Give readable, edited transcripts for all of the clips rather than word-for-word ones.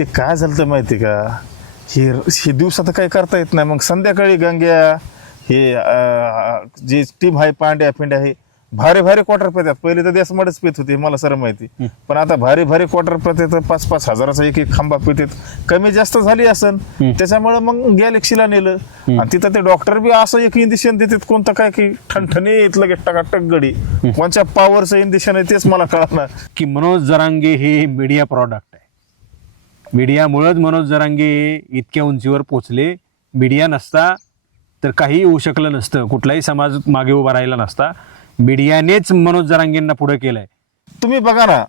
ते काय झालं माहिती का, हे दिवसात काही करता येत नाही. मग संध्याकाळी गंग्या हे जे टीम आहे पांड्या फिंड्या हे भारी भारी क्वार्टर पेतात. पहिले तर देश मडच पेत होते मला सर माहिती, पण आता भारी भारी क्वार्टर पेतात. 5-5 हजाराचा एक एक खांबा पेतात. कमी जास्त झाली असन त्याच्यामुळे मग गॅलेक्सीला नेलं आणि तिथं ते डॉक्टर बी असं एक इंजेक्शन देतात कोणतं काय की ठणठणीत लगेच टकाटक गडी. कोणत्या पॉवरचं इंजेक्शन आहे तेच मला कळणार की मनोज जरांगे हे मीडिया प्रॉडक्ट आहे. मीडियामुळेच मनोज जरांगे इतक्या उंचीवर पोचले. मीडिया नसता तर काही होऊ शकलं नसतं, कुठलाही समाज मागे उभा राहिला नसता. मीडियानेच मनोज जरांगेंना पुढे केलंय. तुम्ही बघा ना,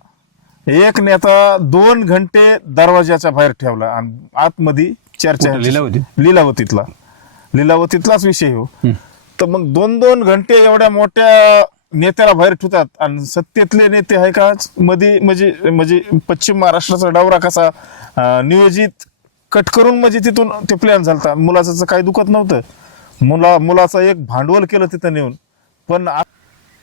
एक नेता 2 घंटे दरवाजाच्या बाहेर ठेवला आणि आतमध्ये चर्चा लिलावतीतलाच विषय हो. तर मग 2-2 घंटे एवढ्या मोठ्या नेत्याला बाहेर ठेवतात आणि सत्तेतले नेते आहे का मध्ये म्हणजे पश्चिम महाराष्ट्राचा दौरा कसा नियोजित कट करून म्हणजे तिथून ते प्लॅन झालता. मुलाचं काही दुखत नव्हतं, मुलाचं एक भांडवल केलं तिथं नेऊन. पण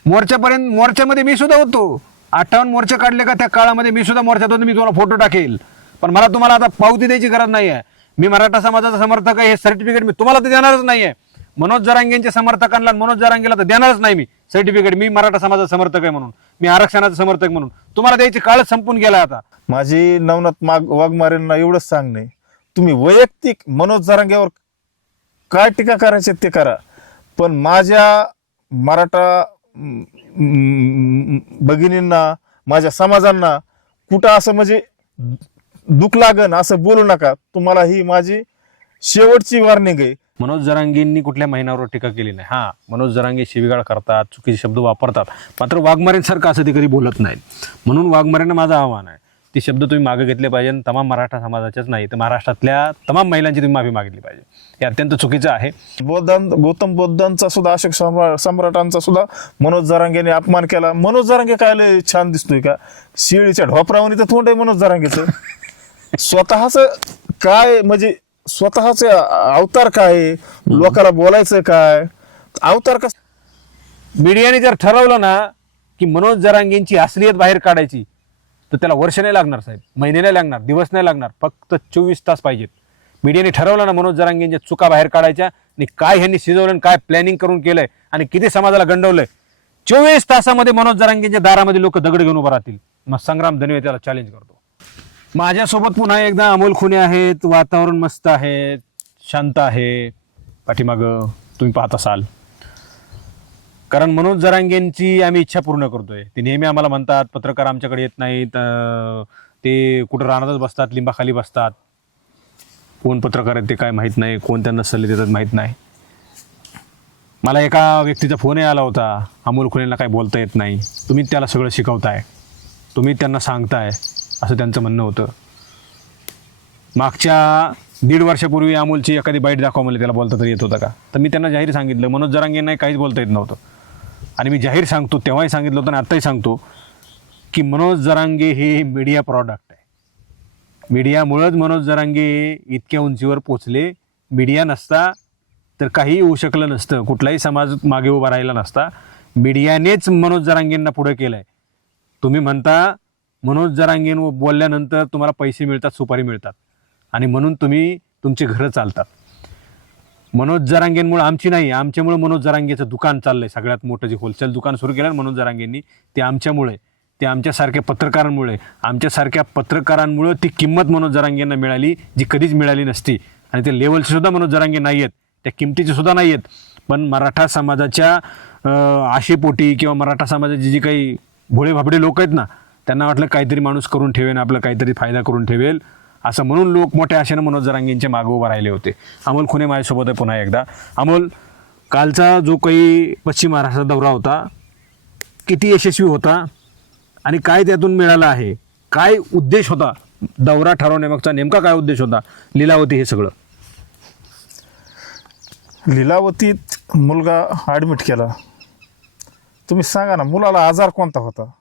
मोर्चामध्ये मी सुद्धा होतो. 58 मोर्चे काढले का त्या काळामध्ये मी सुद्धा मोर्चात होतो. मी तुम्हाला फोटो टाकेल, पण मला तुम्हाला आता पावती द्यायची गरज नाही आहे. मी मराठा समाजाचा समर्थक आहे हे सर्टिफिकेट मी तुम्हाला तर देणारच नाही आहे. मनोज जरांगेंच्या समर्थकांना मनोज जरांगेला तर देणारच नाही मी सर्टिफिकेट. मी मराठा समाजाचा समर्थक आहे म्हणून, मी आरक्षणाचा समर्थक म्हणून तुम्हाला द्यायची काळच संपून गेला. आता माझी नवनाथ वाघमारेंना एवढंच सांगणे, तुम्ही वैयक्तिक मनोज जरांगेवर काय टीका करायची ते करा, पण माझ्या मराठा भगिनींना माझ्या समाजांना कुठं असं म्हणजे दुःख लागन असं बोलू नका. तुम्हाला ही माझी शेवटची वॉर्निंग आहे. मनोज जरांगेंनी कुठल्या महिन्यावर टीका केली नाही. हा, मनोज जरांगे शिवीगाळ करतात, चुकीचे शब्द वापरतात, मात्र वाघमारेंसारखं असं ते कधी बोलत नाहीत. म्हणून वाघमारेंना माझं आव्हान आहे, ते शब्द तुम्ही मागे घेतले पाहिजे. तमाम मराठा समाजाच्याच नाही तर महाराष्ट्रातल्या तमाम महिलांची तुम्ही माफी मागितली पाहिजे. हे अत्यंत चुकीचं आहे. गौतम बुद्धांचा सुद्धा अशोक सम्राटांचा सुद्धा मनोज जरांगेने अपमान केला. मनोज जरांगे काय लय छान दिसतोय का, शिळीच्या ढोपरावणी तर तोंड आहे मनोज जरांगेचं. स्वतःच काय म्हणजे स्वतःच अवतार काय, लोकांना बोलायचं काय अवतार कस. मीडियाने जर ठरवलं ना की मनोज जरांगेंची असलियत बाहेर काढायची तर त्याला वर्ष नाही लागणार साहेब, महिने नाही लागणार, दिवस नाही लागणार, फक्त 24 तास पाहिजेत. मीडियाने ठरवलं ना मनोज जरांगेंच्या चुका बाहेर काढायच्या आणि काय ह्यांनी शिजवलं, काय प्लॅनिंग करून केलंय आणि किती समाजाला गंडवलंय, 24 तासामध्ये मनोज जरांगेंच्या दारामध्ये लोक दगड घेऊन उभं राहतील. मग संग्राम धनवे त्याला चॅलेंज करतो. माझ्यासोबत पुन्हा एकदा अमोल खुने आहेत. वातावरण मस्त आहे, शांत आहे. पाठीमागं तुम्ही पाहत असाल, कारण मनोज जरांगेंची आम्ही इच्छा पूर्ण करतोय. ते नेहमी आम्हाला म्हणतात पत्रकार आमच्याकडे येत नाहीत, ते कुठं राहणारच बसतात, लिंबाखाली बसतात. कोण पत्रकार आहेत ते काय माहीत नाही, कोण त्यांना सल्ले देतात माहीत नाही. मला एका व्यक्तीचा फोनही आला होता, अमोल खुनेंना काय बोलता येत नाही, तुम्ही त्याला सगळं शिकवताय, तुम्ही त्यांना सांगताय, असं त्यांचं म्हणणं होतं. मागच्या 1.5 वर्षापूर्वी अमोलची एखादी बाईट दाखवा मला, त्याला बोलता तरी येत होतं का, तर मी त्यांना जाहीर सांगितलं मनोज जरांगेंना काहीच बोलता येत नव्हतं. आणि मी जाहीर सांगतो, तेव्हाही सांगितलं होतं आणि आत्ताही सांगतो की मनोज जरांगे हे मीडिया प्रॉडक्ट आहे. मीडियामुळेच मनोज जरांगे इतक्या उंचीवर पोचले. मीडिया नसता तर काही होऊ शकलं नसतं, कुठलाही समाज मागे उभा राहिला नसता. मीडियानेच मनोज जरांगेंना पुढे केलंय. तुम्ही म्हणता मनोज जरांगे बोलल्यानंतर तुम्हाला पैसे मिळतात, सुपारी मिळतात आणि म्हणून तुम्ही तुमची घरं चालतात. मनोज जरांगेंमुळे आमची नाही, आमच्यामुळे मनोज जरांगेचं दुकान चाललंय. सगळ्यात मोठं जे होलसेल दुकान सुरू केलं मनोज जरांगेंनी, ते आमच्यामुळे, ते आमच्यासारख्या पत्रकारांमुळे. आमच्यासारख्या पत्रकारांमुळे ती किंमत मनोज जरांगेंना मिळाली जी कधीच मिळाली नसती. आणि ते लेवलचे सुद्धा मनोज जरांगे नाही आहेत, त्या किमतीचे सुद्धा नाही आहेत. पण मराठा समाजाच्या आशेपोटी किंवा मराठा समाजाची जी काही भोळे भाबडे लोक आहेत ना, त्यांना वाटलं काहीतरी माणूस करून ठेवेल, आपलं काहीतरी फायदा करून ठेवेल, असं म्हणून लोक मोठ्या आशेनं मनोज जरांगेंच्या मागे उभं राहिले होते. अमोल खुने माझ्यासोबत आहे पुन्हा एकदा. अमोल, कालचा जो काही पश्चिम महाराष्ट्राचा दौरा होता किती यशस्वी होता आणि काय त्यातून मिळालं आहे, काय उद्देश होता दौरा ठरवण्यामागचा, नेमका काय उद्देश होता? लीलावती हे सगळं. लीलावतीत मुलगा ॲडमिट केला. तुम्ही सांगा ना, मुलाला आजार कोणता होता,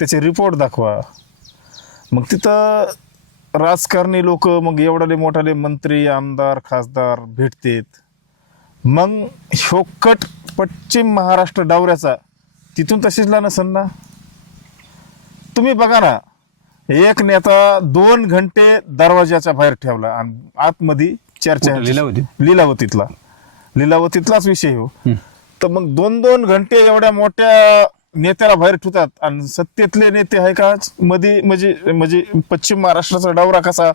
त्याचे रिपोर्ट दाखवा. मग तिथं राजकारणी लोक, मग एवढाले मोठाले मंत्री, आमदार, खासदार भेटतेत. मग शोकट पश्चिम महाराष्ट्र दौऱ्याचा तिथून तशीचला नसन ना. तुम्ही बघा ना, एक नेता 2 घंटे दरवाजाच्या बाहेर ठेवला आणि आतमध्ये चर्चा कुठं लीलावती? लीलावतीतलाच विषय हो. तर मग 2-2 घंटे एवढ्या मोठ्या नेत्याला बाहेर ठेवतात आणि सत्तेतले नेते आहे का मध्ये म्हणजे पश्चिम महाराष्ट्राचा दौरा कसा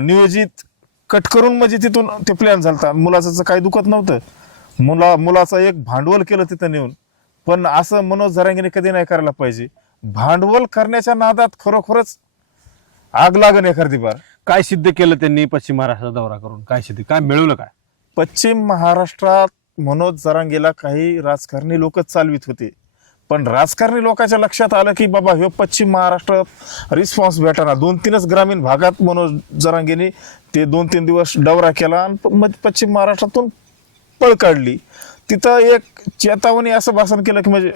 नियोजित कट करून म्हणजे तिथून ते प्लॅन झालता. मुलाचं काही दुखत नव्हतं, मुलाचं एक भांडवल केलं तिथं नेऊन. पण असं मनोज जरांगेने कधी नाही करायला पाहिजे. भांडवल करण्याच्या नादात खरोखरच आग लागन एखादी बार. काय सिद्ध केलं त्यांनी पश्चिम महाराष्ट्राचा दौरा करून? काय सिद्ध, काय मिळवलं काय? पश्चिम महाराष्ट्रात मनोज जरांगेला काही राजकारणी लोकच चालवित होते, पण राजकारणी लोकांच्या लक्षात आलं की बाबा हे पश्चिम महाराष्ट्रात रिस्पॉन्स भेटणार. 2-3च ग्रामीण भागात मनोज जरांगेने ते 2-3 दिवस दौरा केला आणि पश्चिम महाराष्ट्रातून पळ काढली. तिथं एक चेतावणी असं भाषण केलं की म्हणजे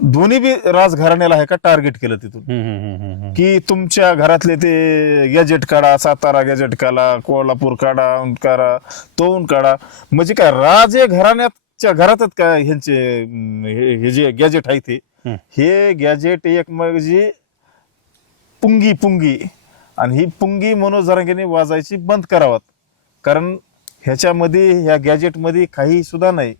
दोन्ही बी राजघराण्याला आहे का टार्गेट केलं तिथून की तुमच्या घरातले ते गॅजेट काढा, सातारा गॅजेट काढा, कोल्हापूर काढा, तोंड काढा. म्हणजे काय राजे घराण्याच्या घरातच काय ह्यांचे हे जे गॅजेट आहे ते हे गॅजेट एक म्हणजे पुंगी आणि ही पुंगी मनोज जरांगेने वाजायची बंद करावात. कारण ह्याच्यामध्ये ह्या गॅजेटमध्ये काही सुद्धा नाही.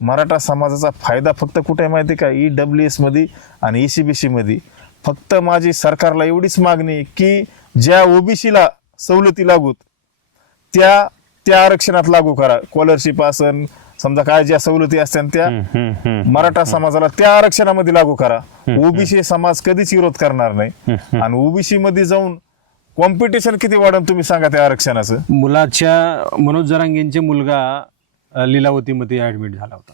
मराठा समाजाचा फायदा फक्त कुठे आहे माहिती का? EWS मध्ये आणि ECBC मध्ये. फक्त माझी सरकारला एवढीच मागणी की ज्या ओबीसीला सवलती लागूत त्या आरक्षणात लागू करा. स्कॉलरशिप असन समजा काय ज्या सवलती असतात त्या मराठा समाजाला त्या आरक्षणामध्ये लागू करा. ओबीसी समाज कधीच विरोध करणार नाही. आणि ओबीसी मध्ये जाऊन कॉम्पिटिशन किती वाढन तुम्ही सांगा त्या आरक्षणाचं. मुलाच्या मनोज जरांगेंचे मुलगा लीलावतीमध्ये ऍडमिट झाला होता.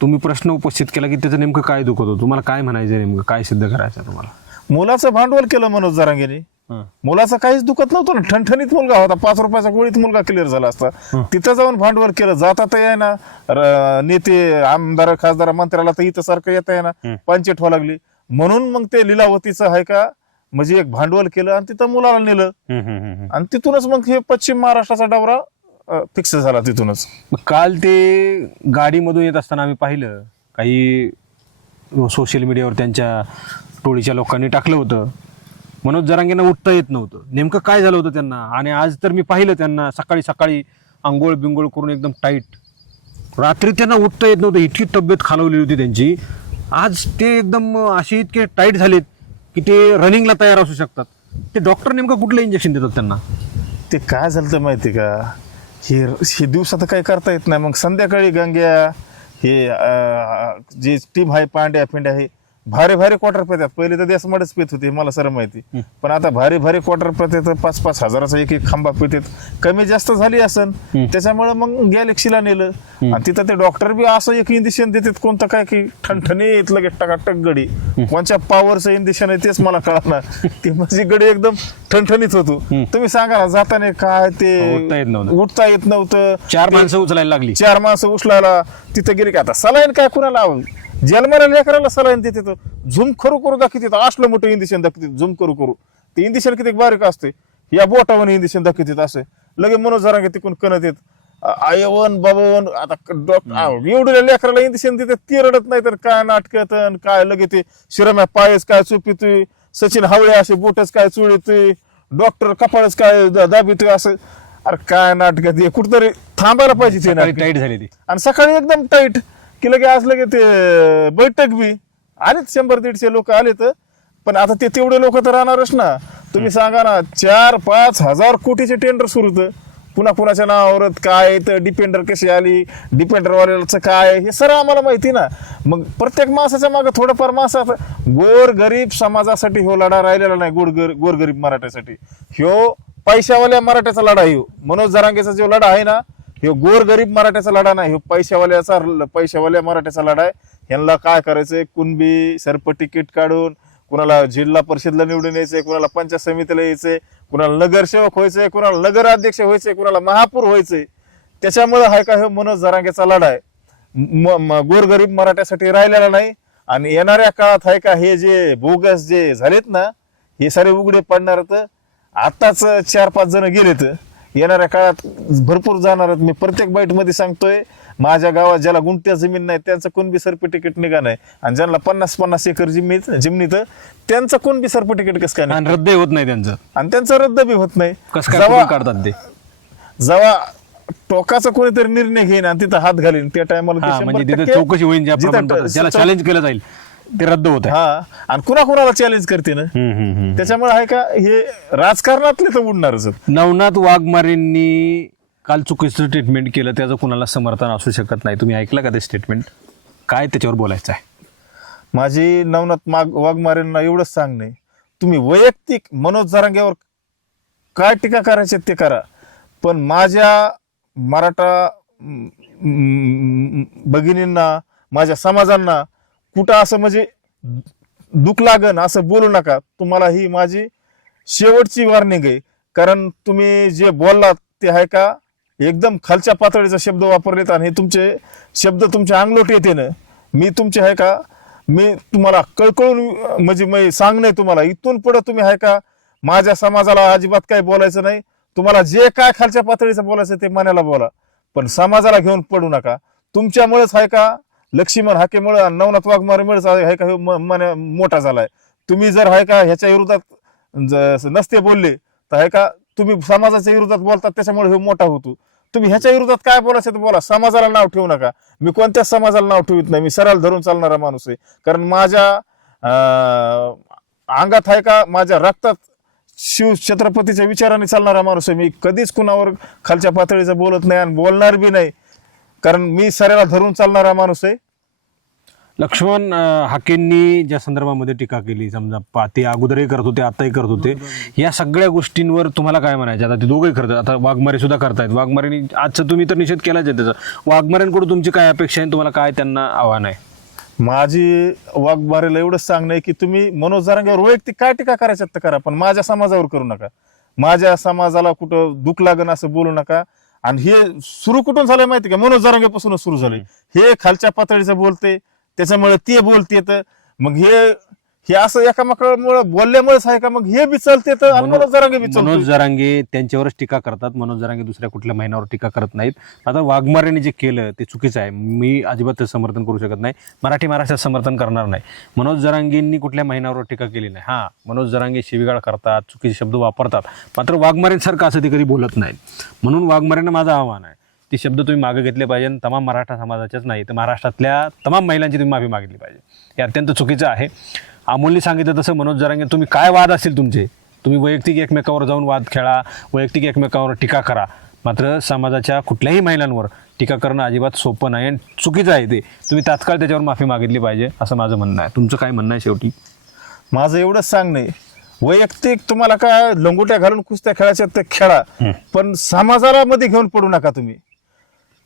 तुम्ही प्रश्न उपस्थित केला की त्याचं नेमकं काय दुखत होतं, तुम्हाला काय म्हणायचं, नेमकं काय सिद्ध करायचं तुम्हाला? मुलाचं भांडवल केलं मनोज जरांगेने. मुलाचं काहीच दुखत नव्हतं ना, ठणठणीत मुलगा होता, 5 रुपयाचा गोळीत मुलगा क्लिअर झाला असता. तिथं जाऊन भांडवल केलं. जातात आहे ना नेते, आमदार, खासदार, मंत्र्याला तर इथं सारखं येत आहे ना पंचायत व्हावं लागली. म्हणून मग ते लीलावतीचं आहे का म्हणजे एक भांडवल केलं आणि तिथं मुलाला नेलं आणि तिथूनच मग हे पश्चिम महाराष्ट्राचा दौरा फिक्स झाला. तिथूनच काल ते गाडीमधून येत असताना आम्ही पाहिलं, काही सोशल मीडियावर त्यांच्या टोळीच्या लोकांनी टाकलं होतं मनोज जरांगेंना उठता येत नव्हतं. नेमकं काय झालं होतं त्यांना? आणि आज तर मी पाहिलं त्यांना सकाळी आंघोळ बिंगोळ करून एकदम टाईट. रात्री त्यांना उठता येत नव्हतं, इतकी तब्येत खालवलेली होती त्यांची. आज ते एकदम असे इतके टाईट झालेत की ते रनिंगला तयार असू शकतात. ते डॉक्टर नेमकं कुठलं इंजेक्शन देतात त्यांना? ते काय झालं माहिती का, हे दिवसात काही करता येत नाही. मग संध्याकाळी गंग्या हे जे टीम आहे पांड्या फिंड्या हे भारी क्वार्टर पेतात. पहिले तर देश मडच पेत होते, मला सर माहिती. पण आता भारी क्वार्टर पेतात, 5-5 हजाराचा एक खांबा पेतात. कमी जास्त झाली असन त्याच्यामुळे मग गॅलेक्सीला नेलं आणि तिथं ते डॉक्टर बी असं एक इंजेक्शन देतात कोणतं काय की ठणठणीत लगेच टकाटक गडी. कोणत्या पॉवरचं इंजेक्शन आहे तेच मला कळत ना. ती माझी गडी एकदम ठणठणीत होतो. तुम्ही सांगा ना जाताना काय ते उठता येत नव्हतं. 4 माणसं उचलायला लागली, 4 माणसं उचलायला. तिथं गेली की आता सलाईन काय कुणाला जन्माला लेकराला सलाईन देते, झूम करू दाखवते. असलं मोठं इंजेक्शन दाखवते, झूम करू. ते इंजेक्शन किती बारीक असते, या बोटावर इंजेक्शन दाखवते असे. लगे मनोज जरांगे तिकून कणत येत आयवन बाबवन. आता एवढ्या लेकराला इंजेक्शन देते, ती रडत नाही तर काय नाटकत काय लगे ते शिरम्या पायच काय चुपितोय, सचिन हावळे असे बोटच काय चुळीतोय, डॉक्टर कपाळच काय दाबितोय असं. अरे काय नाटकात कुठतरी थांबायला पाहिजे ते. टाईट झाली ती. आणि सकाळी एकदम टाईट की लगे आज लगे ते बैठक बी आलेत, 100-150 लोक आलेत. पण आता ते तेवढे लोक तर राहणारच ना. तुम्ही सांगा ना, 4-5 हजार कोटीचे टेंडर सुरू होतं. पुन्हा नावावर काय तर डिपेंडर कशी आली, डिपेंडरवाल्याचं काय, हे सर्व आम्हाला माहिती ना. मग प्रत्येक माणसाच्या मागे थोडंफार माणसाचं गोरगरीब समाजासाठी हो लढा राहिलेला नाही. गोरगरीब मराठ्यासाठी ह्यो पैशावाल्या मराठ्याचा लढा. ह्यो मनोज जरांगेचा जो लढा आहे ना, हे गोरगरीब मराठ्याचा लढा नाही, हे पैशावाल्या मराठ्याचा लढा आहे. ह्यांना काय करायचंय, कुणबी सरप तिकीट काढून कुणाला जिल्हा परिषदला निवडून यायचंय, कुणाला पंचायत समितीला यायचंय, कुणाला नगरसेवक व्हायचंय, कुणाला नगराध्यक्ष व्हायचंय, कुणाला महापौर व्हायचंय. त्याच्यामुळे हाय का हे मनोज जरांगेचा लढा आहे. गोरगरीब मराठ्यासाठी राहिलेला नाही. आणि येणाऱ्या काळात हाय का हे जे बोगस जे झालेत ना, हे सारे उघडे पडणार. आताच 4-5 जण गेलेत. येणाऱ्या काळात भरपूर जाणार आहेत. मी प्रत्येक बाईट मध्ये सांगतोय, माझ्या गावात ज्याला गुंठ्या जमीन नाही त्यांचं कोण बी सर्टिफिकेट निघा नाही, आणि ज्यांना 50-50 एकर जमिनीत त्यांचं कोण बी सर्टिफिकेट कसं काय नाही, आणि रद्द होत नाही त्यांचं. आणि त्यांचं रद्द बी होत नाही. कसं काय कुठून काढतात ते? जेव्हा टोकाचा कोणीतरी निर्णय घेईन आणि तिथं हात घालीन त्या टायमाला म्हणजे तिथे चौकशी होईल, ज्या प्रमाणपत्र ज्याला चॅलेंज केलं जाईल ते रद्द होत आहे. हा, आणि कुणाला चॅलेंज करते ना. त्याच्यामुळे आहे का, हे राजकारणातले तर उडणारच. नवनाथ वाघमारेंनी काल चुकीचं स्टेटमेंट केलं, त्याचं कुणाला समर्थन असू शकत नाही. तुम्ही ऐकलं का ते स्टेटमेंट? काय त्याच्यावर बोलायचं आहे? माझी नवनाथ वाघमारेंना एवढंच सांगणे, तुम्ही वैयक्तिक मनोज जरांगेवर काय टीका करायची ते करा, पण माझ्या मराठा भगिनींना, माझ्या समाजांना कुठं असं म्हणजे दुःख लागन असं बोलू नका. तुम्हाला ही माझी शेवटची वॉर्निंग आहे. कारण तुम्ही जे बोललात ते आहे का, एकदम खालच्या पातळीचा शब्द वापरलेत, आणि हे तुमचे शब्द तुमच्या अंगलोट येते ना. मी तुमचे आहे का, मी तुम्हाला कळकळून म्हणजे मी सांगणे तुम्हाला, इथून पुढे तुम्ही आहे का माझ्या समाजाला अजिबात काही बोलायचं नाही. तुम्हाला जे काय खालच्या पातळीचं बोलायचं ते मनाला बोला, पण समाजाला घेऊन पडू नका. तुमच्यामुळेच आहे का लक्ष्मण हाकेमुळे, नवनाथ वाघमारेमुळेच आहे का मोठा झालाय. तुम्ही जर आहे का ह्याच्या विरोधात नसते बोलले तर आहे का, तुम्ही समाजाच्या विरोधात बोलतात त्याच्यामुळे हे मोठा होतो. तुम्ही ह्याच्या विरोधात काय बोलायचं तर बोला, समाजाला नाव ठेवू नका. मी कोणत्याच समाजाला नाव ठेवत नाही. मी सरळ धरून चालणारा माणूस आहे. कारण माझ्या अंगात आहे का, माझ्या रक्तात शिव छत्रपतीच्या विचाराने चालणारा माणूस आहे. मी कधीच कुणावर खालच्या पातळीचं बोलत नाही आणि बोलणार बी नाही, कारण मी सऱ्याला धरून चालणारा माणूस आहे. लक्ष्मण हाकेंनी ज्या संदर्भामध्ये टीका केली, समजा ते अगोदरही करत होते, आताही करत होते, या सगळ्या गोष्टींवर तुम्हाला काय म्हणायचं? आता ते दोघंही करतात, आता वाघमारे सुद्धा करतायत. वाघमारेंनी आजचं तुम्ही तर निषेध केलाच आहे त्याचा. वाघमारेंकडून तुमची काय अपेक्षा आहे? तुम्हाला काय त्यांना आव्हान आहे? माझी वाघमारेला एवढंच सांगणं आहे की तुम्ही मनोज जरांगेवर वैयक्तिक काय टीका करायच्यात तर करा, पण माझ्या समाजावर करू नका. माझ्या समाजाला कुठं दुःख लागन असं बोलू नका. आणि हे सुरू कुठून झालंय माहिती का? मनोज जरांगेपासूनच सुरू झालंय. हे खालच्या पातळीचं बोलते, त्याच्यामुळे ते बोलते, तर मग हे असं एकामेकामुळे बोलल्यामुळेच आहे का, मग हे बी चालते तर मनोज जरांगे बी चालते. मनोज जरांगे त्यांच्यावरच टीका करतात. मनोज जरांगे दुसऱ्या कुठल्या महिन्यावर टीका करत नाहीत. आता वाघमारेने जे केलं ते चुकीचं आहे. मी अजिबात ते समर्थन करू शकत नाही. महाराष्ट्रात समर्थन करणार नाही. मनोज जरांगेंनी कुठल्या महिन्यावर टीका केली नाही. हा, मनोज जरांगे शिवीगाळ करतात, चुकीचे शब्द वापरतात, मात्र वाघमारेंसारखं असं ते कधी बोलत नाहीत. म्हणून वाघमारेंना माझं आव्हान आहे, ते शब्द तुम्ही मागे घेतले पाहिजे. तमाम मराठा समाजाच्याच नाही तर महाराष्ट्रातल्या तमाम महिलांची तुम्ही माफी मागितली पाहिजे. हे अत्यंत चुकीचं आहे. अमोलने सांगितलं तसं, मनोज जरांगे तुम्ही काय वाद असतील तुमचे, तुम्ही वैयक्तिक एकमेकावर जाऊन वाद खेळा, वैयक्तिक एकमेकावर टीका करा, मात्र समाजाच्या कुठल्याही महिलांवर टीका करणं अजिबात सोपं नाही आणि चुकीचं आहे. ते तुम्ही तात्काळ त्याच्यावर माफी मागितली पाहिजे असं माझं म्हणणं आहे. तुमचं काय म्हणणं आहे शेवटी? माझं एवढंच सांगणे, वैयक्तिक तुम्हाला काय लंगोट्या घालून कुस्त्या खेळायच्या ते खेळा, पण समाजाला मध्ये घेऊन पडू नका.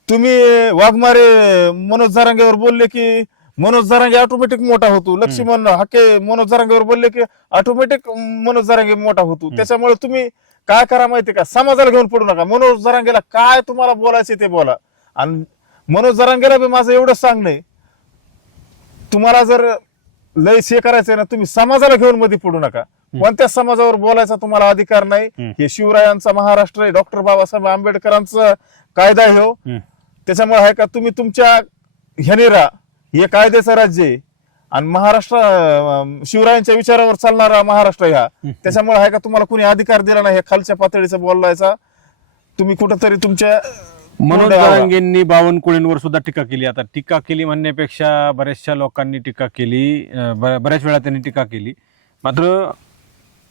तुम्ही वाघमारे मनोज जरांगेवर बोलले की मनोज जरांगे ऑटोमॅटिक मोठा होतो. लक्ष्मण हाके मनोज जरांगेवर बोलले की ऑटोमॅटिक मनोज जरांगे मोठा होतो. त्याच्यामुळे तुम्ही काय करा माहिती का, समाजाला घेऊन पडू नका. मनोज जरांगेला काय तुम्हाला बोलायचे ते बोला. आणि मनोज जरांगेला बी माझं एवढंच सांगणं, तुम्हाला जर लय शे करायचंय ना, तुम्ही समाजाला घेऊन मध्ये पडू नका. कोणत्याच समाजावर बोलायचा तुम्हाला अधिकार नाही. हे शिवरायांचा महाराष्ट्र आहे, डॉक्टर बाबासाहेब आंबेडकरांचा कायदा आहे हो. त्याच्यामुळे आहे का, तुम्ही तुमच्या ह्याने राहा. हे कायद्याचं राज्य आहे आणि महाराष्ट्र शिवरायांच्या विचारावर चालणारा महाराष्ट्र ह्या. त्याच्यामुळे आहे का, तुम्हाला कुणी अधिकार दिला नाही खालच्या पातळीचा बोलायचा. तुम्ही कुठंतरी तुमच्या मनोज जरांगेंनी बावनकुळेंवर सुद्धा टीका केली. आता टीका केली म्हणण्यापेक्षा बऱ्याचशा लोकांनी टीका केली, बऱ्याच वेळा त्यांनी टीका केली, मात्र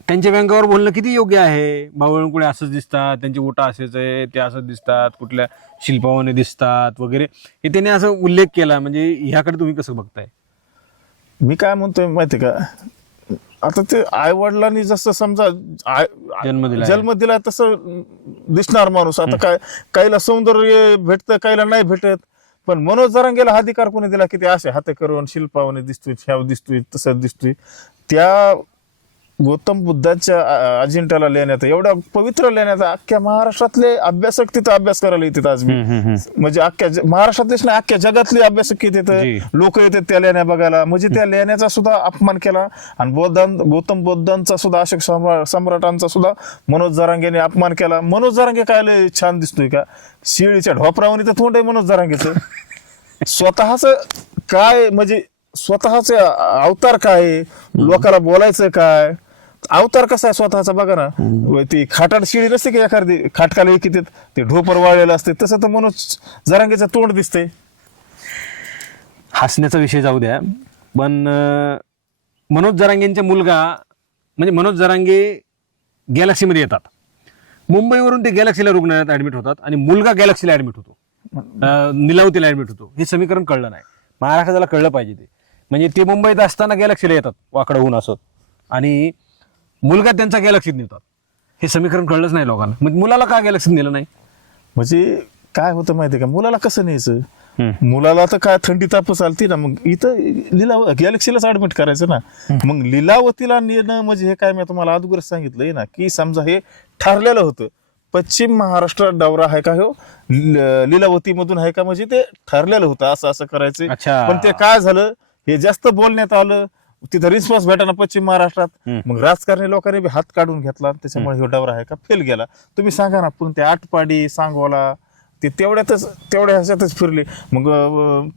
त्यांच्या व्यंगावर बोलणं किती योग्य आहे? बावनकुळे असंच दिसतात, त्यांची ओटा असेच आहे, ते असंच दिसतात, कुठल्या शिल्पावाने दिसतात वगैरे, हे त्यांनी असं उल्लेख केला. म्हणजे ह्याकडे तुम्ही कसं बघताय? मी काय म्हणतोय माहिती का, आता ते आई वडिलांनी जसं समजा जन्म दिला तसं दिसणार माणूस. आता काय, काहीला सौंदर्य भेटतं, काहीला नाही भेटत. पण मनोज जरांगेला अधिकार कोणी दिला की ते असे हात करून शिल्पावाने दिसतोय, ह्या दिसतोय, तसं दिसतोय? त्या गौतम बुद्धाच्या अजिंठ्याला लेण्यात एवढ्या पवित्र लेण्यात अख्ख्या महाराष्ट्रातले अभ्यासक तिथं अभ्यास करायला येतात आज बी. म्हणजे अख्ख्या महाराष्ट्रातलेच नाही अख्ख्या जगातले अभ्यासक तिथं जी. लोक येतात त्या लेण्या बघायला. म्हणजे त्या लेण्याचा सुद्धा अपमान केला आणि गौतम बुद्धांचा सुद्धा अशोक सम्राटांचा सुद्धा मनोज जरांगेने अपमान केला. मनोज जरांगे काय लय छान दिसतोय का, शिळीच्या ढोपरावणी तर तोंड आहे मनोज जरांगेचं. स्वतःच काय म्हणजे स्वतःच अवतार काय आहे, लोकांना बोलायचं काय अवतार कसा आहे स्वतःचा बघा ना. ती खाटाड शिळी नसते की एखादी खाटकाला किती ते ढोपर वाळलेलं असते तसं तर मनोज जरांगेचं तोंड दिसतंय. हसण्याचा विषय जाऊ द्या, पण मनोज जरांगेंचा मुलगा म्हणजे मनोज जरांगे गॅलक्सीमध्ये येतात, मुंबईवरून ते गॅलक्सीला रुग्णालयात ऍडमिट होतात आणि मुलगा गॅलक्सीला ऍडमिट होतो, निलावतीला ऍडमिट होतो. हे समीकरण कळलं नाही, महाराष्ट्राला कळलं पाहिजे ते. म्हणजे ते मुंबईत असताना गॅलक्सीला येतात वाकडं होऊन असत आणि मुलगा त्यांचा गॅलक्सीत नेतात. हे समीकरण कळलंच नाही लोकांना. मग मुलाला का गॅलक्सीत नेलं नाही? म्हणजे काय होतं माहितीये का, मुलाला कसं न्यायचं, मुलाला तर काय थंडी तापच आलती ना, मग इथं गॅलेक्सीलाच ऍडमिट करायचं ना. मग लीलावतीला नेणं म्हणजे हे काय मी तुम्हाला अगोदरच सांगितलंय ना की समजा हे ठरलेलं होतं. पश्चिम महाराष्ट्रात दौरा आहे का हो लीलावती मधून आहे का, म्हणजे ते ठरलेलं होतं असं असं करायचं. अच्छा. पण ते काय झालं, हे जास्त बोलण्यात आलं, तिथं रिस्पॉन्स भेटा पश्चिम महाराष्ट्रात. मग राजकारणी लोकांनी बी हात काढून घेतला, त्याच्यामुळे हे दौरा आहे का फेल गेला. तुम्ही सांगा ना, पण ते आटपाडी सांगोला ते तेवढ्या ह्याच्यातच फिरले. मग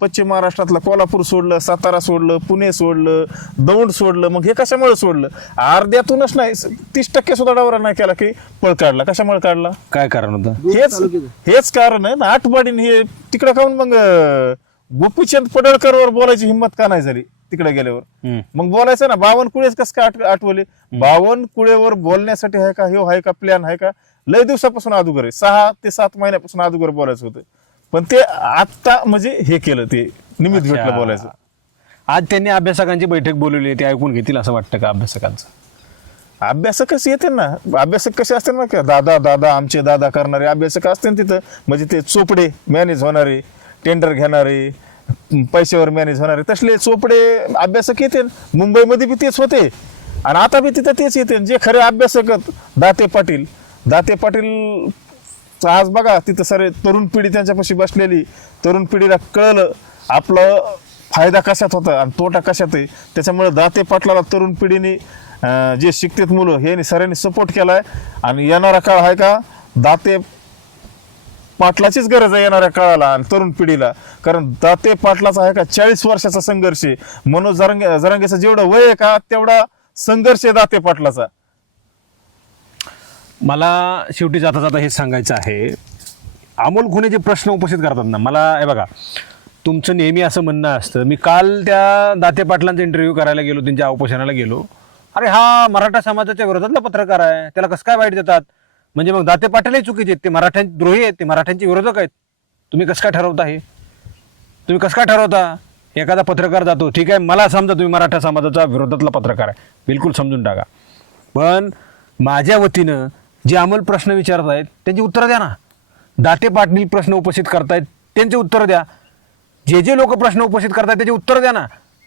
पश्चिम महाराष्ट्रातलं कोल्हापूर सोडलं, सातारा सोडलं, पुणे सोडलं, दौंड सोडलं. मग हे कशामुळे सोडलं? अर्ध्यातूनच नाही 30% सुद्धा दौरा नाही केला की पळ काढला. कशामुळे काढला? काय कारण होतं? हेच कारण आहे ना. आटपाडीने हे तिकडे खाऊन मग गोपीचंद पडळकरवर बोलायची हिंमत का नाही झाली तिकडे गेल्यावर? मग बोलायचं ना. बावनकुळेच कसं काय आठवले? बावनकुळेवर बोलण्यासाठी आहे का हे आहे का प्लॅन आहे का? लय दिवसापासून अगोदर आहे, 6 ते 7 महिन्यापासून अगोदर बोलायचं होतं. पण ते आता म्हणजे हे केलं, ते निमित्त भेटलं बोलायचं. आज त्यांनी अभ्यासकांची बैठक बोलवली, ते ऐकून घेतील असं वाटतं का अभ्यासकांचं? अभ्यासकच येते ना. अभ्यासक कसे असते ना, का दादा आमचे दादा करणारे अभ्यासक असते तिथं. म्हणजे ते चोपडे मॅनेज होणारे, टेंडर घेणारे, पैशावर मॅनेज होणारे तसले चोपडे अभ्यासक येते. मुंबईमध्ये बी तेच होते आणि आता बी तिथं तेच येते. जे खरे अभ्यासक दाते पाटील आज बघा तिथं सारे तरुण पिढी त्यांच्यापाशी बसलेली. तरुण पिढीला कळलं आपलं फायदा कशात होता आणि तोटा कशात आहे. त्याच्यामुळे दाते पाटलाला तरुण पिढीने जे शिकतात मुलं हे सरांनी सपोर्ट केलाय. आणि येणारा काळ आहे का दाते पाटलाचीच गरज आहे येणाऱ्या काळाला आणि तरुण पिढीला. कारण दाते पाटलाचा आहे का 40 वर्षाचा संघर्ष आहे. मनोज जरांगेचं जेवढं वय आहे का तेवढा संघर्ष आहे दाते पाटलाचा. मला शेवटी जाता जाता हेच सांगायचं आहे, अमोल खुणे जे प्रश्न उपस्थित करतात ना, मला हे बघा तुमचं नेहमी असं म्हणणं असतं. मी काल त्या दाते पाटलांचा इंटरव्ह्यू करायला गेलो, त्यांच्या उपोषणाला गेलो. अरे हा मराठा समाजाच्या विरोधातला पत्रकार आहे, त्याला कसं काय वाईट देतात? म्हणजे मग दाते पाटीलही चुकीचे आहेत, ते मराठ्यांचे द्रोही आहेत, ते मराठ्यांचे विरोधक आहेत. तुम्ही कसं काय ठरवता हे? तुम्ही कसं काय ठरवता? एखादा पत्रकार जातो, ठीक आहे, मला समजा तुम्ही मराठा समाजाचा विरोधातला पत्रकार आहे, बिलकुल समजून टाका. पण माझ्या वतीनं जे अमोल प्रश्न विचारत आहेत त्यांची उत्तरं द्या ना. दाते पाटील प्रश्न उपस्थित करतायत त्यांचे उत्तर द्या. जे लोक प्रश्न उपस्थित करतायत त्याची उत्तर द्या ना.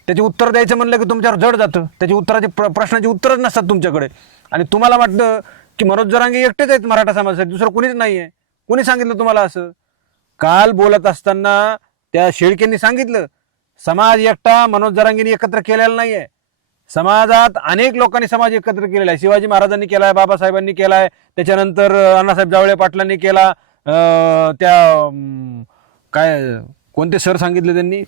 त्याचे उत्तर द्यायचं म्हणलं की तुमच्यावर जड जातं. त्याची उत्तराचे प्रश्नाची उत्तरच नसतात तुमच्याकडे. आणि तुम्हाला वाटतं की मनोज जरांगे एकटेच आहेत मराठा समाजासाठी, दुसरं कोणीच नाही आहे. कोणी सांगितलं तुम्हाला असं? काल बोलत असताना त्या शेळकेंनी सांगितलं समाज एकटा मनोज जरांगेंनी एकत्र केलेला नाही आहे. समाजात अनेक लोकांनी समाज एकत्र केलेला आहे. शिवाजी महाराजांनी केलाय, बाबासाहेबांनी केलाय, त्याच्यानंतर अण्णासाहेब जावळे पाटलांनी केला. त्या काय कोणते सर सांगितले त्यांनी?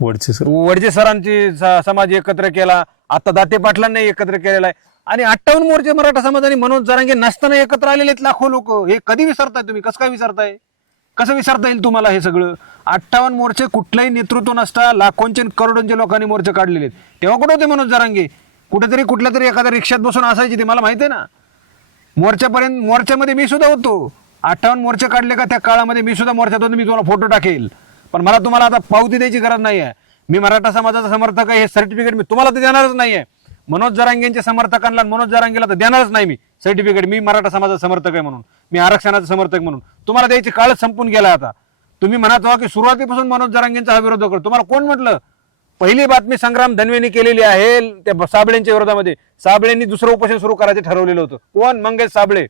वडजे सरांची समाज एकत्र केला. आता दाते पाटलांनी एकत्र केलेला आहे. आणि 58 मोर्चे मराठा समाजाने मनोज जरांगे नसताना एकत्र आलेले आहेत लाखो लोक. हे कधी विसरताय तुम्ही? कसं काय विसरताय? कसं विसरता येईल तुम्हाला हे सगळं? 58 मोर्चे कुठलंही नेतृत्व नसता लाखोंचे करोडोंचे लोकांनी मोर्चे काढलेले आहेत. तेव्हा कुठे होते मनोज जरांगे? कुठेतरी कुठल्या तरी एखाद्या रिक्षात बसून असायचे ते, मला माहिती आहे ना. मोर्चामध्ये मी सुद्धा होतो. 58 मोर्चे काढले का त्या काळामध्ये मी सुद्धा मोर्चात होतो. मी तुम्हाला फोटो टाकेल. पण मला तुम्हाला आता पावती द्यायची गरज नाही आहे. मी मराठा समाजाचा समर्थक आहे हे सर्टिफिकेट मी तुम्हाला तर देणारच नाही आहे. मनोज जरांगेंच्या समर्थकांना मनोज जरांगेला तर देणारच नाही मी सर्टिफिकेट. मी मराठा समाजाचा समर्थक आहे म्हणून, मी आरक्षणाचा समर्थक म्हणून. तुम्हाला द्यायची काळच संपून गेला आता. तुम्ही म्हणत हो की सुरुवातीपासून मनोज जरांगेंचा हा विरोध करतो. तुम्हाला कोण म्हटलं पहिली बातमी संग्राम धनवेनी केलेली आहे त्या साबळेंच्या विरोधामध्ये. साबळेंनी दुसरं उपोषण सुरू करायचं ठरवलेलं होतं. कोण? मंगेश साबळे.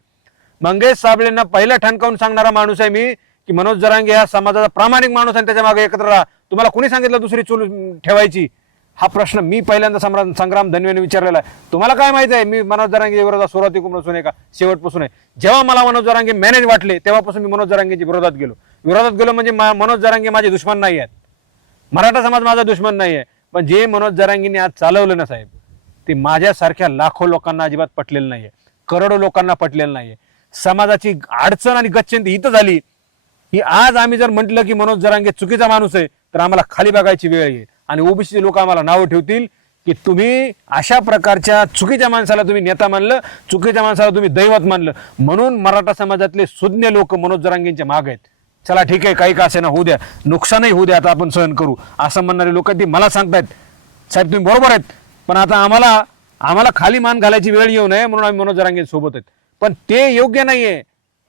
मंगेश साबळेंना पहिला ठणकावून सांगणारा माणूस आहे मी की मनोज जरांगे हा समाजाचा प्रामाणिक माणूस आणि त्याच्या मागे एकत्र राहा. तुम्हाला कुणी सांगितलं दुसरी चूल ठेवायची? हा प्रश्न मी पहिल्यांदा संग्राम धनवेने विचारलेला आहे. तुम्हाला काय माहिती आहे मी मनोज जरांगे विरोधात सुरुवातीपासून आहे का शेवटपासून आहे? जेव्हा मला मनोज जरांगे मॅनेज वाटले तेव्हापासून मी मनोज जरांगेच्या विरोधात गेलो म्हणजे मनोज जरांगे माझे दुश्मन नाही आहेत. मराठा समाज माझा दुश्मन नाही आहे. पण जे मनोज जरांगेंनी आज चालवलं ना साहेब, ते माझ्यासारख्या लाखो लोकांना अजिबात पटलेलं नाहीये, करोडो लोकांना पटलेलं नाहीये. समाजाची अडचण आणि गच्चंती इथं झाली की आज आम्ही जर म्हटलं की मनोज जरांगे चुकीचा माणूस आहे तर आम्हाला खाली बघायची वेळ येईल आणि ओबीसी लोक आम्हाला नावं ठेवतील की तुम्ही अशा प्रकारच्या चुकीच्या माणसाला तुम्ही नेता मानलं, चुकीच्या माणसाला तुम्ही दैवत मानलं. म्हणून मराठा समाजातले सुज्ञ लोक मनोज जरांगेंच्या मागे आहेत. चला ठीक आहे, काही का असे ना होऊ द्या, नुकसानही होऊ द्या, आता आपण सहन करू असं म्हणणारे लोक ते मला सांगतायत साहेब तुम्ही बरोबर आहेत, पण आता आम्हाला खाली मान घालायची वेळ येऊ नये म्हणून आम्ही मनोज जरांगे सोबत आहेत. पण ते योग्य नाहीये,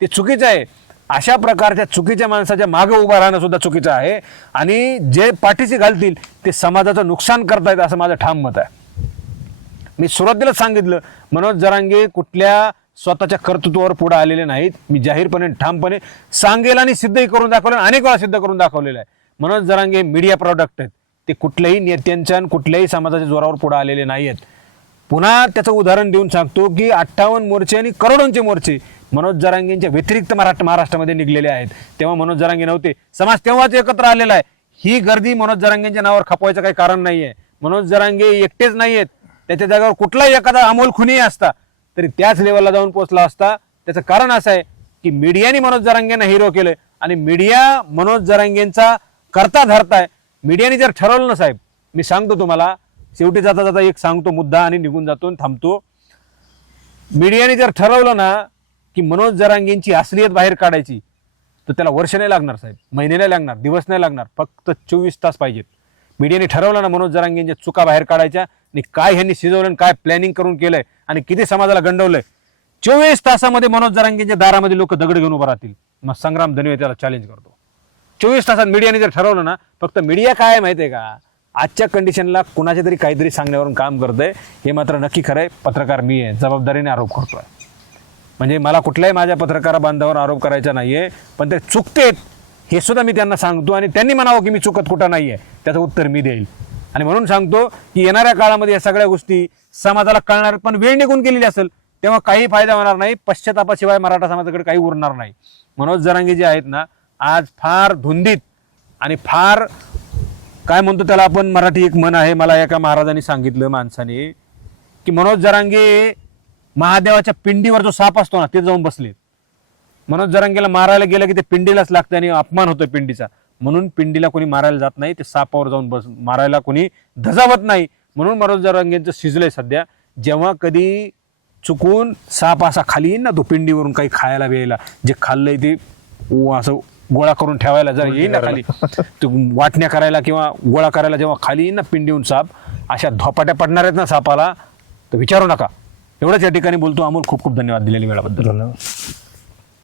ते चुकीचं आहे. अशा प्रकारच्या चुकीच्या माणसाच्या मागे उभा राहणं सुद्धा चुकीचं आहे आणि जे पाठीशी घालतील ते समाजाचं नुकसान करतायत असं माझं ठाम मत आहे. मी सुरुवातीलाच सांगितलं मनोज जरांगे कुठल्या स्वतःच्या कर्तृत्वावर पुढे आलेले नाहीत. मी जाहीरपणे ठामपणे सांगेल आणि सिद्धही करून दाखवलं, अनेक वेळा सिद्ध करून दाखवलेलं आहे. मनोज जरांगे मीडिया प्रॉडक्ट आहेत, ते कुठल्याही नेत्यांच्या कुठल्याही समाजाच्या जोरावर पुढे आलेले नाही आहेत. पुन्हा त्याचं उदाहरण देऊन सांगतो की 58 मोर्चे आणि करोडोंचे मोर्चे मनोज जरांगेंच्या व्यतिरिक्त महाराष्ट्रामध्ये निघलेले आहेत. तेव्हा मनोज जरांगे नव्हते, समाज तेव्हाच एकत्र आलेला आहे. ही गर्दी मनोज जरांगेंच्या नावावर खपवायचं काही कारण नाहीये. मनोज जरांगे एकटेच नाहीयेत, त्याच्या जागेवर कुठलाही एखादा अमोल खुनी असता तरी त्याच लेवलला जाऊन पोहोचला असता. त्याचं कारण असं आहे की मीडियाने मनोज जरांगेंना हिरो केलं आणि मीडिया मनोज जरांगेंचा करता धरताय. मीडियाने जर ठरवलं ना साहेब, मी सांगतो तुम्हाला, शेवटी जाता जाता एक सांगतो मुद्दा आणि निघून जातो आणि थांबतो. मीडियाने जर ठरवलं ना की मनोज जरांगेंची असलियत बाहेर काढायची तर त्याला वर्ष नाही लागणार साहेब, महिने नाही लागणार, दिवस नाही लागणार, फक्त 24 तास पाहिजेत. मीडियाने ठरवलं ना मनोज जरांगेंच्या चुका बाहेर काढायच्या आणि काय ह्यांनी शिजवलं, काय प्लॅनिंग करून केलंय आणि किती समाजाला गंडवलंय, 24 तासामध्ये मनोज जरांगेंच्या दारामध्ये लोक दगड घेऊन उभं राहतील. मग संग्राम धनवे त्याला चॅलेंज करतो. 24 तासात मीडियाने जर ठरवलं ना, फक्त मीडिया काय माहितीये का, आजच्या कंडिशनला कुणाच्या तरी काहीतरी सांगण्यावरून काम करतंय हे मात्र नक्की खरंय. पत्रकार मी आहे, जबाबदारीने आरोप करतोय. म्हणजे मला कुठल्याही माझ्या पत्रकार बांधावर आरोप करायचा नाहीये, पण ते चुकतेत हे सुद्धा मी त्यांना सांगतो आणि त्यांनी म्हणावं की मी चुकत कुठं नाहीये, त्याचं उत्तर मी देईल. आणि म्हणून सांगतो की येणाऱ्या काळामध्ये या सगळ्या गोष्टी समाजाला कळणार, पण वेळ निघून गेलेली असेल तेव्हा काही फायदा होणार नाही. पश्चातापाशिवाय मराठा समाजाकडे काही उरणार नाही. मनोज जरांगे जे आहेत ना, आज फार धुंदीत आणि फार काय म्हणतो त्याला आपण, मराठी एक म्हण आहे, मला एका महाराजांनी सांगितलं माणसाने, की मनोज जरांगे महादेवाच्या पिंडीवर जो साप असतो ना ते जाऊन बसले. मनोज जरांगेला मारायला गेलं की ते पिंडीलाच लागतं आणि अपमान होतो पिंडीचा. म्हणून पिंडीला कोणी मारायला जात नाही, ते सापावर जाऊन मारायला कोणी धजावत नाही. म्हणून मनोज जरांगेंचं शिजलंय सध्या. जेव्हा कधी चुकून साप असा खाली येईल ना, तो पिंडीवरून काही खायला वेळेला जे खाल्लंय ते असं गोळा करून ठेवायला जर येईल ना खाली, तो वाटण्या करायला किंवा गोळा करायला जेव्हा खाली येईल ना पिंडीहून साप, अशा धोपाट्या पडणार आहेत ना सापाला, तर विचारू नका. एवढंच या ठिकाणी बोलतो. अमोल, खूप खूप धन्यवाद दिलेल्या वेळाबद्दल. धन्यवाद.